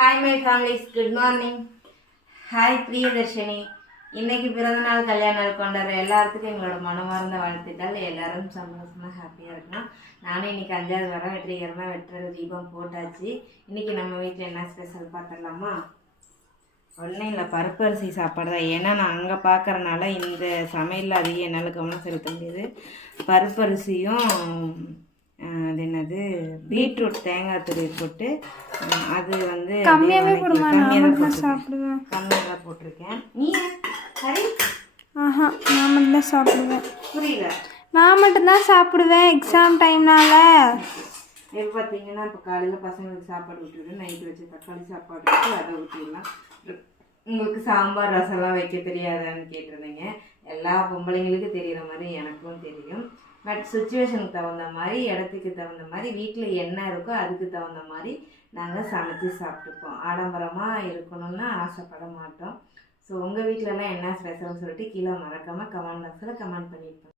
Hi my families, good morning. Hi Priyadarshini. இன்னைக்கு பிறந்தநாள் கல்யாண நாள் கொண்டாடுற எல்லாத்துக்கும் எங்களோட மனமார்ந்த வாழ்த்துக்கள். எல்லாரும் சந்தோஷமாக ஹாப்பியாக இருக்கணும். நானும் இன்னைக்கு 5வது வாரம் வெற்றிகரமாக வெற்ற தீபம் போட்டாச்சு. இன்னைக்கு நம்ம வீட்டில் என்ன ஸ்பெஷல் பார்த்துடலாமா? ஒன்றும் இல்லை, பருப்பு அரிசி சாப்பாடு தான். ஏன்னா நான் அங்கே பார்க்குறனால இந்த சமையலில் அதிகம் என்னால் கவனம் செலுத்த முடியுது. பருப்பு அரிசியும் அது என்னது பீட்ரூட் தேங்காய் துருவி போட்டு அது வந்து கம்மியாகவே கம்மியாக போட்டிருக்கேன். நீ சரி? நான் மட்டும்தான் சாப்பிடுவேன். புரியல? நான் மட்டும்தான் சாப்பிடுவேன் எக்ஸாம் டைம்னால. இப்போ பார்த்தீங்கன்னா இப்போ காலையில் பசங்களுக்கு சாப்பாடு விட்டுவிட்டு நைட்டு வச்சு தக்காளி சாப்பாடு வச்சு அதை ஊற்றிடலாம். உங்களுக்கு சாம்பார் ரசம்லாம் வைக்க தெரியாதான்னு கேட்டிருந்தீங்க. எல்லா பொம்பளைங்களுக்கும் தெரிகிற மாதிரி எனக்கும் தெரியும். பட் சுச்சுவேஷனுக்கு தகுந்த மாதிரி, இடத்துக்கு தகுந்த மாதிரி, வீட்டில் என்ன இருக்கோ அதுக்கு தகுந்த மாதிரி நாங்கள் சமைச்சு சாப்பிட்டுப்போம். ஆடம்பரமாக இருக்கணும்னு ஆசைப்பட மாட்டோம். ஸோ உங்கள் வீட்டிலலாம் என்ன ஸ்பெஷல்னு சொல்லிட்டு கீழே மறக்காமல் கமெண்ட் பாக்ஸில் கமெண்ட் பண்ணியிருப்போம்.